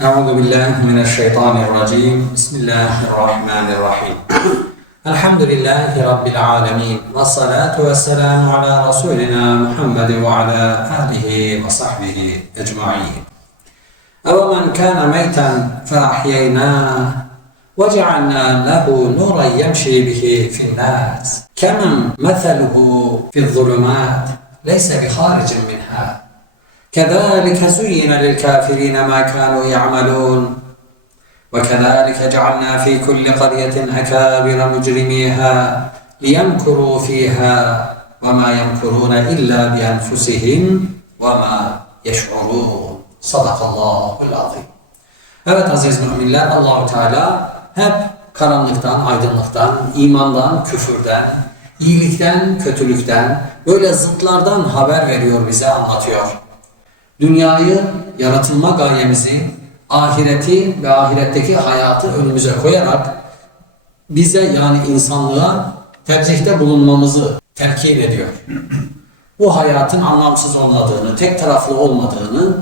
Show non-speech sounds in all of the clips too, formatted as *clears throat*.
أعوذ بالله من الشيطان الرجيم. بسم الله الرحمن الرحيم. الحمد لله رب العالمين والصلاة والسلام على رسولنا محمد وعلى آله وصحبه أجمعين. أومن كان ميتا فأحييناه وجعلنا له نورا يمشي به في الناس. كمن مثله في الظلمات ليس بخارج منها. كذلك زين للكافرين ما كانوا يعملون وكذلك جعلنا في كل قرية أكابر مجرميها ليمكروا فيها وما يمكرون إلا بأنفسهم وما يشعرون صدق الله العظيم Evet aziz müminler Allahu Teala hep karanlıktan, aydınlıktan, imandan, küfürden, iyilikten, kötülükten, böyle zıtlardan haber veriyor bize, anlatıyor. Dünyayı, yaratılma gayemizi, ahireti ve ahiretteki hayatı önümüze koyarak bize yani insanlığa tercihte bulunmamızı telkin ediyor. Bu hayatın anlamsız olmadığını, tek taraflı olmadığını,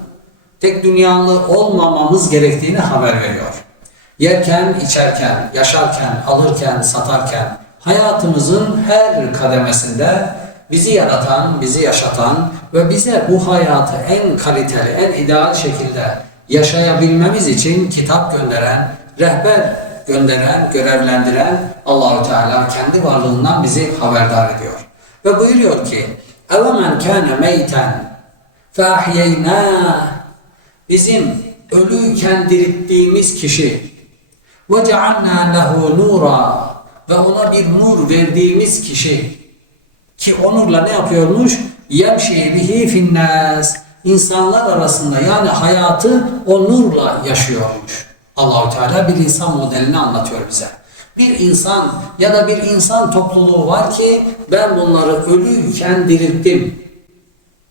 tek dünyalı olmamamız gerektiğini haber veriyor. Yerken, içerken, yaşarken, alırken, satarken hayatımızın her kademesinde bizi yaratan, bizi yaşatan ve bize bu hayatı en kaliteli, en ideal şekilde yaşayabilmemiz için kitap gönderen, rehber gönderen, görevlendiren Allahu Teala kendi varlığından bizi haberdar ediyor. Ve buyuruyor ki: "Evemen kana meyten fahyeynâ" Bizim ölüyken dirilttiğimiz kişi ve cealnâ lehu ve ona bir nur verdiğimiz kişi ki onurla ne yapıyormuş? Yemşi bihi finnâs. İnsanlar arasında yani hayatı o nurla yaşıyormuş. Allahu Teala bir insan modelini anlatıyor bize. Bir insan ya da bir insan topluluğu var ki ben bunları ölüyken dirilttim.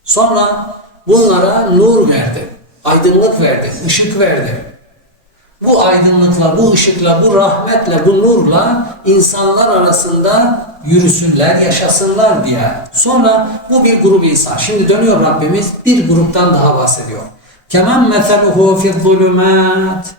Sonra bunlara nur verdim, aydınlık verdim, ışık verdim. Bu aydınlıkla, bu ışıkla, bu rahmetle, bu nurla insanlar arasında yürüsünler, yaşasınlar diye. Sonra bu bir grup insan. Şimdi dönüyor Rabbimiz bir gruptan daha bahsediyor. Kemen meseluhu fi zulümat.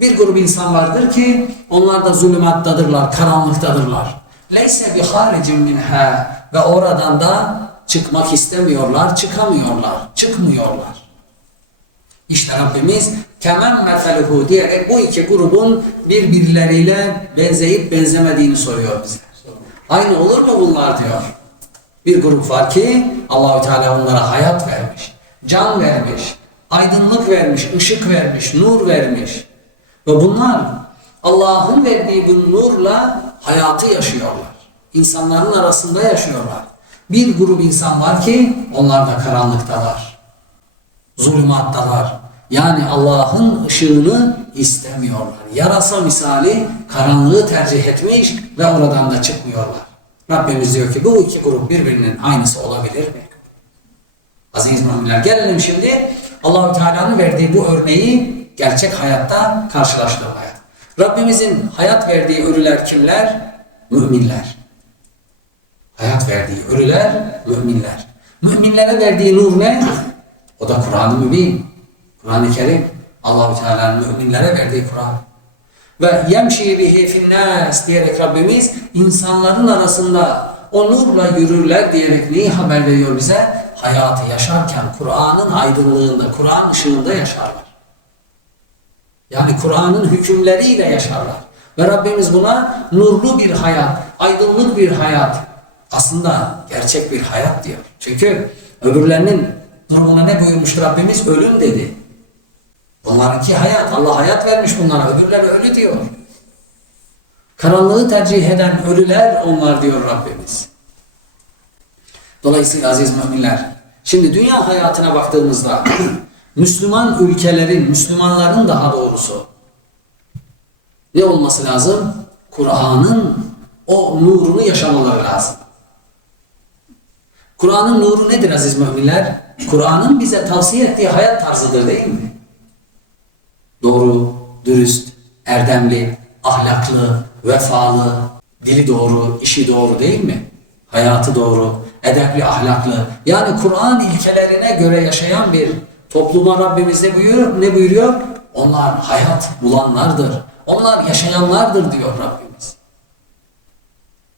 Bir grup insan vardır ki onlar da zulümattadırlar, karanlıktadırlar. Leyse bi haricin minha ve oradan da çıkmak istemiyorlar, çıkamıyorlar, çıkmıyorlar. İşte Rabbimiz kemen mefeluhu diyerek bu iki grubun birbirleriyle benzeyip benzemediğini soruyor bize. Aynı olur mu bunlar diyor. Bir grup var ki Allahü Teala onlara hayat vermiş, can vermiş, aydınlık vermiş, ışık vermiş, nur vermiş. Ve bunlar Allah'ın verdiği bu nurla hayatı yaşıyorlar. İnsanların arasında yaşıyorlar. Bir grup insan var ki onlar da karanlıktalar zulümattalar. Yani Allah'ın ışığını istemiyorlar. Yarasa misali karanlığı tercih etmiş ve oradan da çıkmıyorlar. Rabbimiz diyor ki bu iki grup birbirinin aynısı olabilir mi? Aziz müminler gelelim şimdi Allahu Teala'nın verdiği bu örneği gerçek hayatta karşılaştırmaya. Rabbimizin hayat verdiği ölüler kimler? Müminler. Hayat verdiği ölüler müminler. Müminlere verdiği nur ne? O da Kur'an-ı Mübin. Kur'an-ı Kerim. Allahu Teala'nın müminlere verdiği Kur'an. Ve yemşi bihi finnâs diyerek Rabbimiz insanların arasında o nurla yürürler diyerek neyi haber veriyor bize? Hayatı yaşarken Kur'an'ın aydınlığında, Kur'an ışığında yaşarlar. Yani Kur'an'ın hükümleriyle yaşarlar. Ve Rabbimiz buna nurlu bir hayat, aydınlık bir hayat, aslında gerçek bir hayat diyor. Çünkü öbürlerinin durumuna ne buyurmuştur Rabbimiz? Ölüm dedi. Bunlarınki hayat. Allah hayat vermiş bunlara. Öbürleri ölü diyor. Karanlığı tercih eden ölüler onlar diyor Rabbimiz. Dolayısıyla aziz müminler, şimdi dünya hayatına baktığımızda *clears throat* Müslüman ülkelerin, Müslümanların daha doğrusu ne olması lazım? Kur'an'ın o nurunu yaşamaları lazım. Kur'an'ın nuru nedir aziz müminler? Kur'an'ın bize tavsiye ettiği hayat tarzıdır değil mi? Doğru, dürüst, erdemli, ahlaklı, vefalı, dili doğru, işi doğru değil mi? Hayatı doğru, edepli, ahlaklı. Yani Kur'an ilkelerine göre yaşayan bir topluma Rabbimiz ne buyuruyor? Ne buyuruyor? Onlar hayat bulanlardır. Onlar yaşayanlardır diyor Rabbimiz.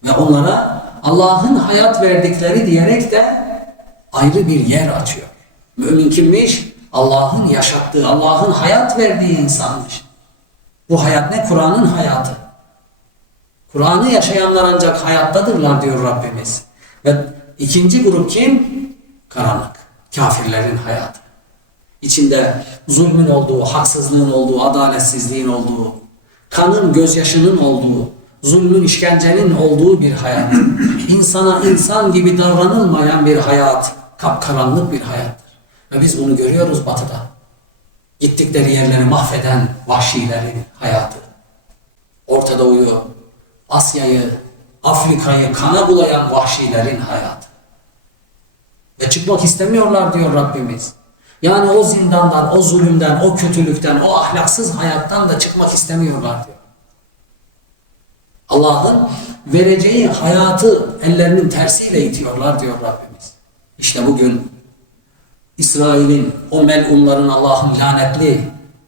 Ve onlara Allah'ın hayat verdikleri diyerek de ayrı bir yer açıyor. Mümin kimmiş? Allah'ın yaşattığı, Allah'ın hayat verdiği insanmış. Bu hayat ne? Kur'an'ın hayatı. Kur'an'ı yaşayanlar ancak hayattadırlar diyor Rabbimiz. Ve ikinci grup kim? Karanlık. Kafirlerin hayatı. İçinde zulmün olduğu, haksızlığın olduğu, adaletsizliğin olduğu, kanın, gözyaşının olduğu, zulmün, işkencenin olduğu bir hayat. İnsana insan gibi davranılmayan bir hayat. Kapkaranlık bir hayattır. Ve biz bunu görüyoruz batıda. Gittikleri yerleri mahveden vahşilerin hayatı. Orta Doğu'yu, Asya'yı, Afrika'yı kana bulayan vahşilerin hayatı. Ve çıkmak istemiyorlar diyor Rabbimiz. Yani o zindandan, o zulümden, o kötülükten, o ahlaksız hayattan da çıkmak istemiyorlar diyor. Allah'ın vereceği hayatı ellerinin tersiyle itiyorlar diyor Rabbimiz. İşte bugün İsrail'in, o melunların Allah'ın lanetli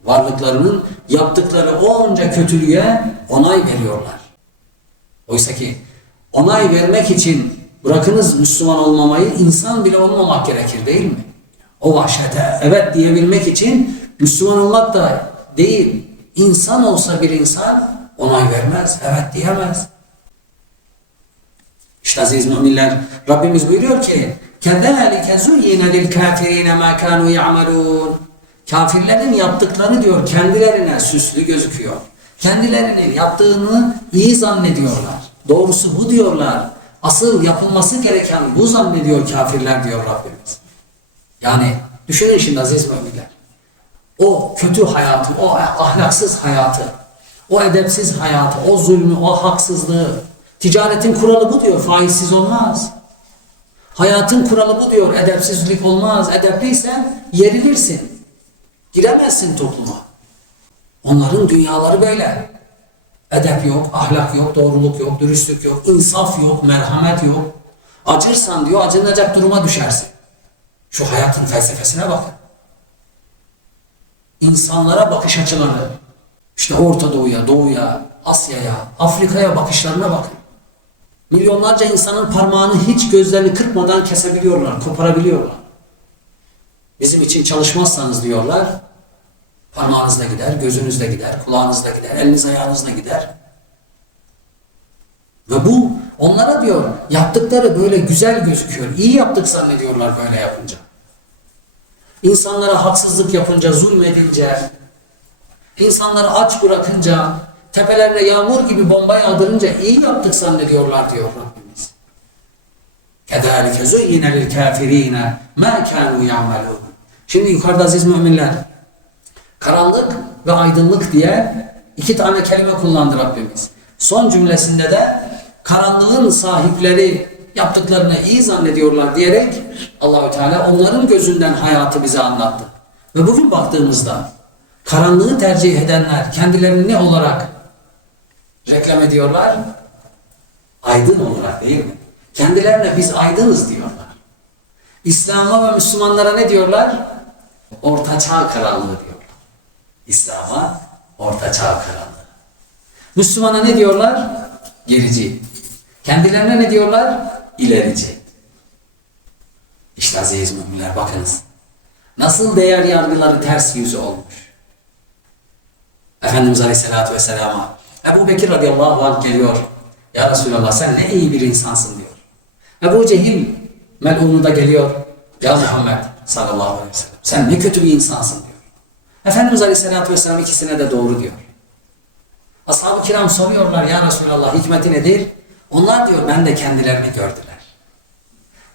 varlıklarının yaptıkları onca kötülüğe onay veriyorlar. Oysa ki onay vermek için bırakınız Müslüman olmamayı insan bile olmamak gerekir değil mi? O vahşete evet diyebilmek için Müslüman olmak da değil. İnsan olsa bir insan onay vermez, evet diyemez. İşte aziz müminler Rabbimiz buyuruyor ki كَذَٰلِكَ زُيِّنَ لِلْكَافِرِينَ مَا كَانُوا يَعْمَلُونَ Kafirlerin yaptıkları diyor kendilerine süslü gözüküyor. Kendilerinin yaptığını iyi zannediyorlar. Doğrusu bu diyorlar. Asıl yapılması gereken bu zannediyor kafirler diyor Rabbimiz. Yani düşünün şimdi aziz müminler. O kötü hayatı, o ahlaksız hayatı, o edepsiz hayatı, o zulmü, o haksızlığı. Ticaretin kuralı bu diyor. Faizsiz olmaz. Hayatın kuralı bu diyor, edepsizlik olmaz. Edepliysen yerilirsin. Giremezsin topluma. Onların dünyaları böyle. Edep yok, ahlak yok, doğruluk yok, dürüstlük yok, insaf yok, merhamet yok. Acırsan diyor, acınacak duruma düşersin. Şu hayatın felsefesine bakın. İnsanlara bakış açıları. İşte Orta Doğu'ya, Doğu'ya, Asya'ya, Afrika'ya bakışlarına bakın. Milyonlarca insanın parmağını hiç gözlerini kırpmadan kesebiliyorlar, koparabiliyorlar. Bizim için çalışmazsanız diyorlar, parmağınız da gider, gözünüz de gider, kulağınız da gider, eliniz ayağınız da gider. Ve bu onlara diyor yaptıkları böyle güzel gözüküyor. İyi yaptık zannediyorlar böyle yapınca. İnsanlara haksızlık yapınca, zulmedince, insanları aç bırakınca, tepelerle yağmur gibi bomba yağdırınca iyi yaptık zannediyorlar diyor Rabbimiz. كَذَٰلِكَ زُيِّنَ لِلْكَافِر۪ينَ مَا كَانُوا يَعْمَلُونَ Şimdi yukarıda aziz müminler, karanlık ve aydınlık diye iki tane kelime kullandı Rabbimiz. Son cümlesinde de karanlığın sahipleri yaptıklarını iyi zannediyorlar diyerek Allahü Teala onların gözünden hayatı bize anlattı. Ve bugün baktığımızda karanlığı tercih edenler kendilerini ne olarak reklam ediyorlar? Aydın olarak değil mi? Kendilerine biz aydınız diyorlar. İslam'a ve Müslümanlara ne diyorlar? Ortaçağ karanlığı diyorlar. İslam'a ortaçağ karanlığı. Müslümana ne diyorlar? Gerici. Kendilerine ne diyorlar? İlerici. İşte aziz müminler bakınız. Nasıl değer yargıları ters yüzü olmuş. Efendimiz Aleyhisselatü Vesselam'a Ebu Bekir radıyallahu anh geliyor. Ya Resulallah sen ne iyi bir insansın diyor. Ebu Cehil melunu da geliyor. Ya Muhammed sallallahu aleyhi ve sellem sen ne kötü bir insansın diyor. Efendimiz Aleyhisselatü Vesselam ikisine de doğru diyor. Ashab-ı kiram soruyorlar ya Resulallah hikmeti nedir? Onlar diyor ben de kendilerini gördüler.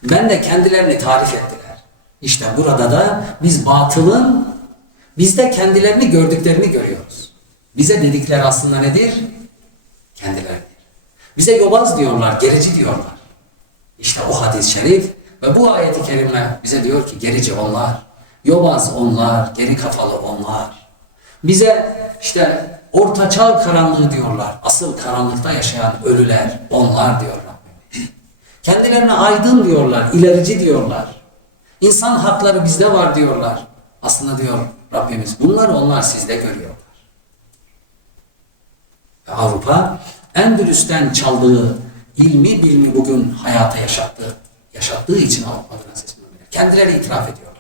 Ben de kendilerini tarif ettiler. İşte burada da biz batılın biz de kendilerini gördüklerini görüyoruz. Bize dedikleri aslında nedir? Kendileridir. Bize yobaz diyorlar, gerici diyorlar. İşte o hadis-i şerif ve bu ayeti kerime bize diyor ki gerici onlar, yobaz onlar, geri kafalı onlar. Bize işte ortaçağ karanlığı diyorlar. Asıl karanlıkta yaşayan ölüler onlar diyor Rabbim. Kendilerine aydın diyorlar, ilerici diyorlar. İnsan hakları bizde var diyorlar. Aslında diyor Rabbimiz bunları onlar sizde görüyorlar. Avrupa Endülüs'ten çaldığı ilmi bilmi bugün hayata yaşattı. Yaşattığı için aziz müminler. Kendileri itiraf ediyorlar.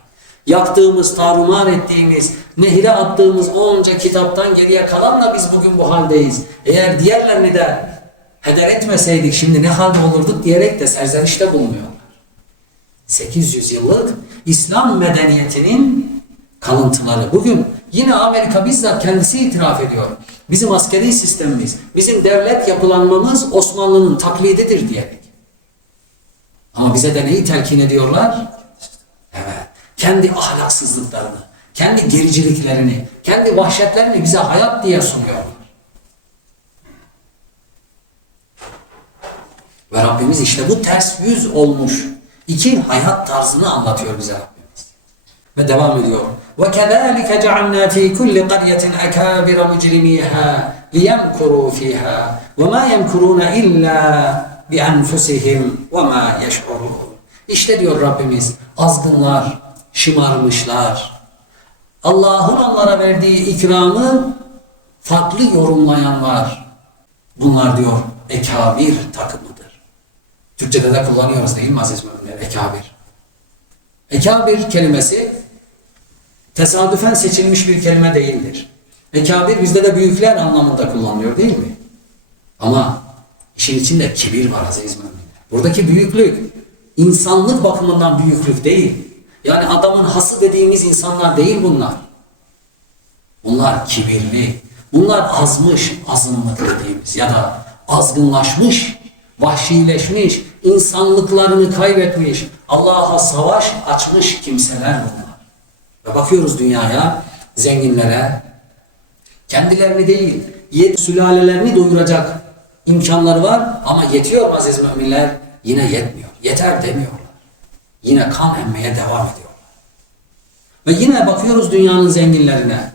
Yaktığımız, tarumar ettiğimiz, nehre attığımız onca kitaptan geriye kalanla biz bugün bu haldeyiz. Eğer diğerlerini de heder etmeseydik şimdi ne halde olurduk diyerek de serzenişte bulunuyorlar. 800 yıllık İslam medeniyetinin kalıntıları. Bugün yine Amerika bizzat kendisi itiraf ediyor. Bizim askeri sistemimiz, bizim devlet yapılanmamız Osmanlı'nın taklididir diyerek. Ama bize de neyi telkin ediyorlar? Evet. Kendi ahlaksızlıklarını, kendi gericiliklerini, kendi vahşetlerini bize hayat diye sunuyorlar. Ve Rabbimiz işte bu ters yüz olmuş iki hayat tarzını anlatıyor bize. Ve devam ediyor. وَكَذَٰلِكَ جَعَلْنَا ف۪ي كُلِّ قَرْيَةٍ اَكَابِرَ مُجْرِمِيهَا لِيَمْكُرُوا ف۪يهَا وَمَا يَمْكُرُونَ اِلَّا بِأَنْفُسِهِمْ وَمَا يَشْعُرُونَ İşte diyor Rabbimiz, azgınlar, şımarmışlar, Allah'ın onlara verdiği ikramı farklı yorumlayan var. Bunlar diyor ekabir takımıdır. Türkçe'de de kullanıyoruz değil mi aziz müminler? Ekabir. Ekabir kelimesi tesadüfen seçilmiş bir kelime değildir. Ekabir bizde de büyükler anlamında kullanılıyor değil mi? Ama işin içinde kibir var aziz müminler. Buradaki büyüklük insanlık bakımından büyüklük değil. Yani adamın hası dediğimiz insanlar değil bunlar. Bunlar kibirli. Bunlar azmış, azınlık dediğimiz ya da azgınlaşmış, vahşileşmiş, insanlıklarını kaybetmiş, Allah'a savaş açmış kimseler bunlar. Ve bakıyoruz dünyaya, zenginlere, kendilerini değil, yedi sülalelerini doyuracak imkanları var ama yetiyor mu aziz müminler? Yine yetmiyor. Yeter demiyorlar. Yine kan emmeye devam ediyorlar. Ve yine bakıyoruz dünyanın zenginlerine.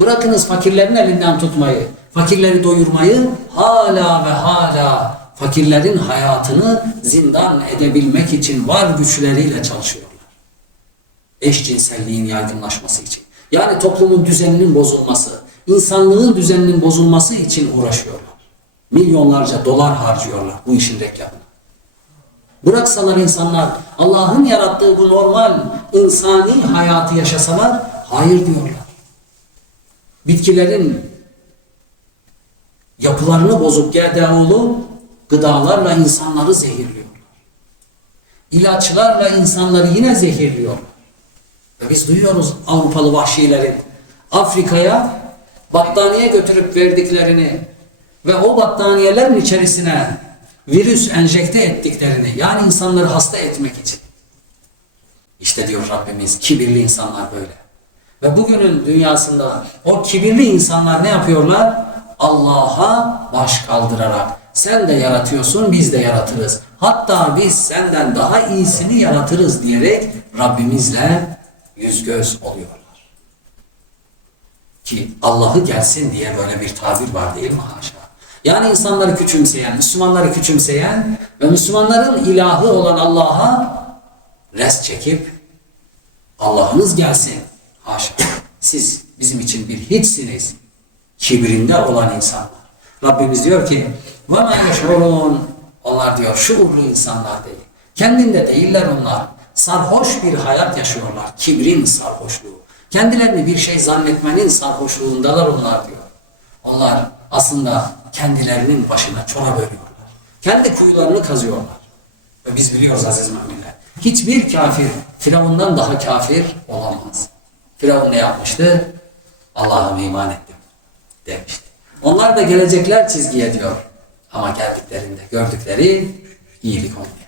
Bırakınız fakirlerin elinden tutmayı, fakirleri doyurmayı hala ve hala fakirlerin hayatını zindan edebilmek için var güçleriyle çalışıyorlar. Eşcinselliğin yaygınlaşması için. Yani toplumun düzeninin bozulması, insanlığın düzeninin bozulması için uğraşıyorlar. Milyonlarca dolar harcıyorlar bu işin reklamına. Bıraksalar insanlar Allah'ın yarattığı bu normal insani hayatı yaşasalar hayır diyorlar. Bitkilerin yapılarını bozup GDO'lu gıdalarla insanları zehirliyorlar. İlaçlarla insanları yine zehirliyorlar. Biz duyuyoruz Avrupalı vahşilerin Afrika'ya battaniye götürüp verdiklerini ve o battaniyelerin içerisine virüs enjekte ettiklerini yani insanları hasta etmek için. İşte diyor Rabbimiz kibirli insanlar böyle. Ve bugünün dünyasında o kibirli insanlar ne yapıyorlar? Allah'a baş kaldırarak sen de yaratıyorsun biz de yaratırız. Hatta biz senden daha iyisini yaratırız diyerek Rabbimizle yüz göz oluyorlar. Ki Allah'ı gelsin diye böyle bir tabir var değil mi haşa? Yani insanları küçümseyen, Müslümanları küçümseyen ve Müslümanların ilahı olan Allah'a res çekip Allah'ınız gelsin. Haşa. Siz bizim için bir hiçsiniz. Kibrinde olan insanlar. Rabbimiz diyor ki وَمَا يَشْعُرُونَ Onlar diyor şuurlu insanlar değil. Kendinde değiller onlar. Sarhoş bir hayat yaşıyorlar. Kibrin sarhoşluğu. Kendilerini bir şey zannetmenin sarhoşluğundalar onlar diyor. Onlar aslında kendilerinin başına çora bölüyorlar. Kendi kuyularını kazıyorlar. Ve biz biliyoruz aziz müminler. Hiçbir kafir Firavundan daha kafir olamaz. Firavun ne yapmıştı? Allah'a iman ettim demişti. Onlar da gelecekler çizgiye diyor. Ama geldiklerinde gördükleri iyilik olmayacak.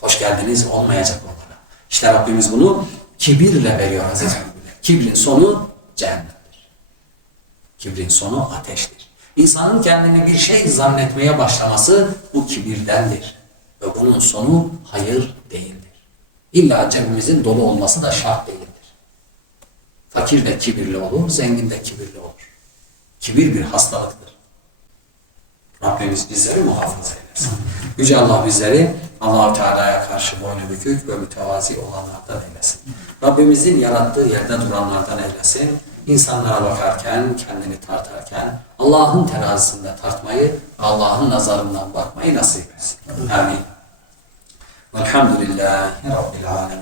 Hoş geldiniz olmayacak onlara. İşte Rabbimiz bunu kibirle veriyor aziz müminler. Kibrin sonu cehennemdir. Kibrin sonu ateştir. İnsanın kendini bir şey zannetmeye başlaması bu kibirdendir. Ve bunun sonu hayır değildir. İlla cebimizin dolu olması da şart değildir. Fakir de kibirli olur, zengin de kibirli olur. Kibir bir hastalıktır. Rabbimiz bizleri muhafaza eylesin. Yüce Allah bizleri allah Teala'ya karşı boynu bükük ve mütevazi olanlardan eylesin. Rabbimizin yarattığı yerde duranlardan eylesin. İnsanlara bakarken, kendini tartarken Allah'ın terazisinde tartmayı, Allah'ın nazarından bakmayı nasip etsin. Amin. Velhamdülillahi Rabbil alemin.